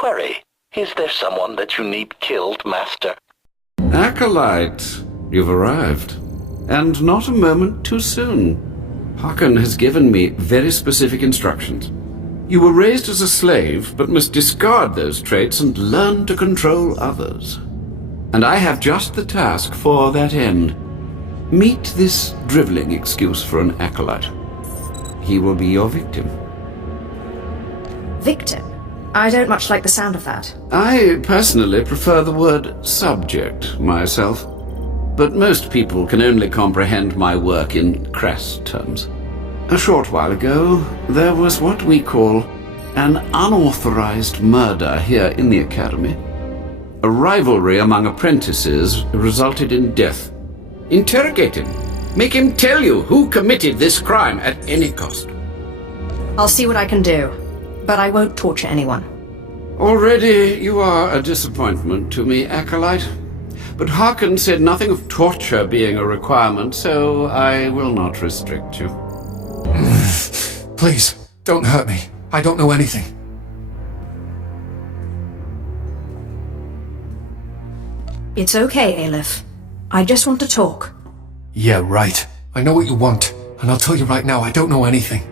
Query, is there someone that you need killed, Master? Acolyte, you've arrived. And not a moment too soon. Harkon has given me very specific instructions. You were raised as a slave, but must discard those traits and learn to control others. And I have just the task for that end. Meet this drivelling excuse for an acolyte. He will be your victim. Victim? I don't much like the sound of that. I personally prefer the word subject myself, but most people can only comprehend my work in crass terms. A short while ago, there was what we call an unauthorized murder here in the Academy. A rivalry among apprentices resulted in death. Interrogate him. Make him tell you who committed this crime at any cost. I'll see what I can do, but I won't torture anyone. Already you are a disappointment to me, Acolyte. But Harkon said nothing of torture being a requirement, so I will not restrict you. Please, don't hurt me. I don't know anything. It's okay, Aleph. I just want to talk. Yeah, right. I know what you want, and I'll tell you right now, I don't know anything.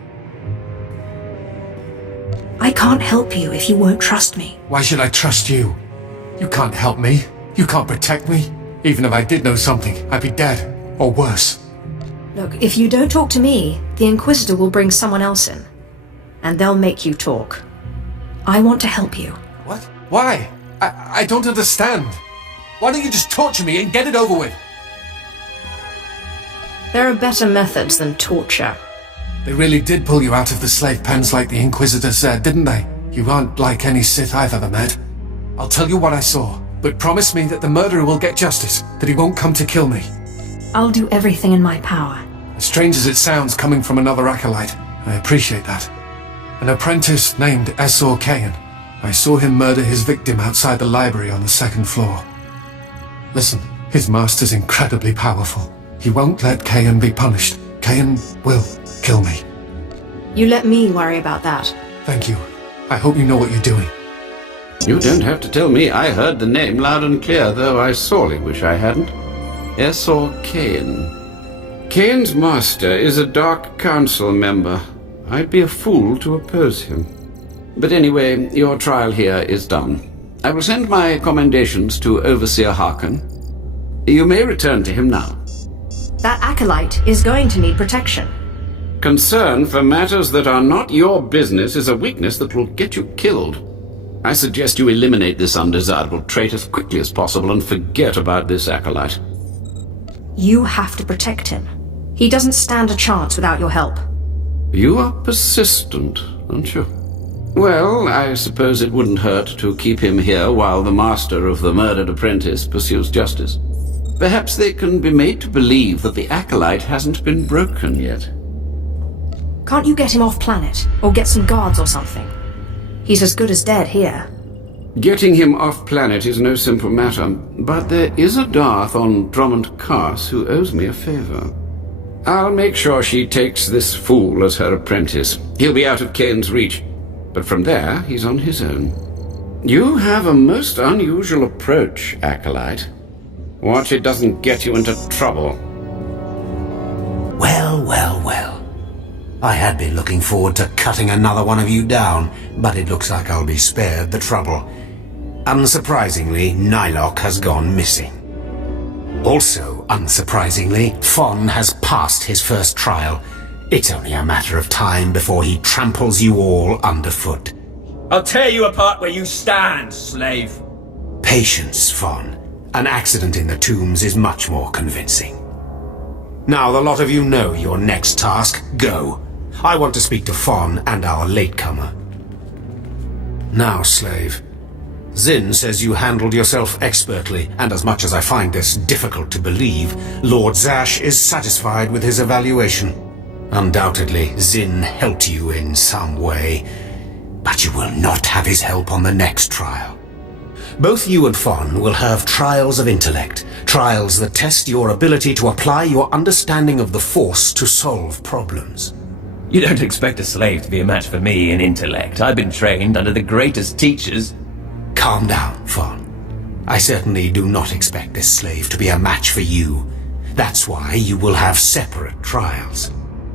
I can't help you if you won't trust me. Why should I trust you? You can't help me. You can't protect me. Even if I did know something, I'd be dead. Or worse. Look, if you don't talk to me, the Inquisitor will bring someone else in. And they'll make you talk. I want to help you. What? Why? I don't understand. Why don't you just torture me and get it over with? There are better methods than torture. They really did pull you out of the slave pens like the Inquisitor said, didn't they? You aren't like any Sith I've ever met. I'll tell you what I saw, but promise me that the murderer will get justice, that he won't come to kill me. I'll do everything in my power. As strange as it sounds coming from another acolyte, I appreciate that. An apprentice named S.O. Kayan. I saw him murder his victim outside the library on the second floor. Listen, his master's incredibly powerful. He won't let Kayan be punished. Kayan will kill me. You let me worry about that. Thank you. I hope you know what you're doing. You don't have to tell me. I heard the name loud and clear, though I sorely wish I hadn't. S.O. Kayan. Kayan's master is a Dark Council member. I'd be a fool to oppose him. But anyway, your trial here is done. I will send my commendations to Overseer Harkon. You may return to him now. That acolyte is going to need protection. Concern for matters that are not your business is a weakness that will get you killed. I suggest you eliminate this undesirable trait as quickly as possible and forget about this acolyte. You have to protect him. He doesn't stand a chance without your help. You are persistent, aren't you? Well, I suppose it wouldn't hurt to keep him here while the master of the murdered apprentice pursues justice. Perhaps they can be made to believe that the acolyte hasn't been broken yet. Can't you get him off planet? Or get some guards or something? He's as good as dead here. Getting him off planet is no simple matter, but there is a Darth on Drummond Cars who owes me a favor. I'll make sure she takes this fool as her apprentice. He'll be out of Kane's reach, but from there he's on his own. You have a most unusual approach, Acolyte. Watch it doesn't get you into trouble. Well, well, well. I had been looking forward to cutting another one of you down, but it looks like I'll be spared the trouble. Unsurprisingly, Nylock has gone missing. Also, unsurprisingly, Fon has passed his first trial. It's only a matter of time before he tramples you all underfoot. I'll tear you apart where you stand, slave. Patience, Fon. An accident in the tombs is much more convincing. Now the lot of you know your next task. Go. I want to speak to Fon and our latecomer. Now, slave. Zin says you handled yourself expertly, and as much as I find this difficult to believe, Lord Zash is satisfied with his evaluation. Undoubtedly, Zin helped you in some way, but you will not have his help on the next trial. Both you and Fon will have trials of intellect, trials that test your ability to apply your understanding of the Force to solve problems. You don't expect a slave to be a match for me in intellect. I've been trained under the greatest teachers. Calm down, Fawn. I certainly do not expect this slave to be a match for you. That's why you will have separate trials.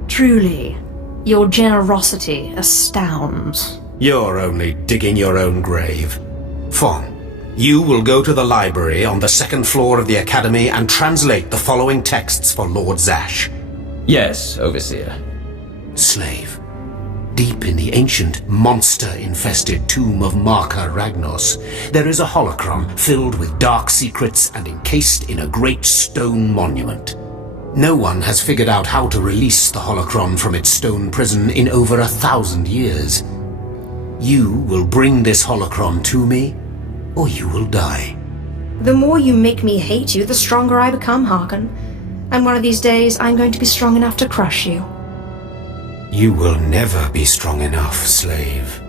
Truly, your generosity astounds. You're only digging your own grave. Fawn, you will go to the library on the second floor of the Academy and translate the following texts for Lord Zash. Yes, Overseer. Slave. Deep in the ancient, monster-infested tomb of Marka Ragnos, there is a holocron filled with dark secrets and encased in a great stone monument. No one has figured out how to release the holocron from its stone prison in over 1,000 years. You will bring this holocron to me, or you will die. The more you make me hate you, the stronger I become, Harkon. And one of these days, I'm going to be strong enough to crush you. You will never be strong enough, slave.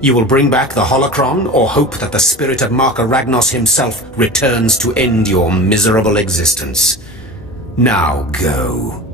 You will bring back the holocron, or hope that the spirit of Marka Ragnos himself returns to end your miserable existence. Now go.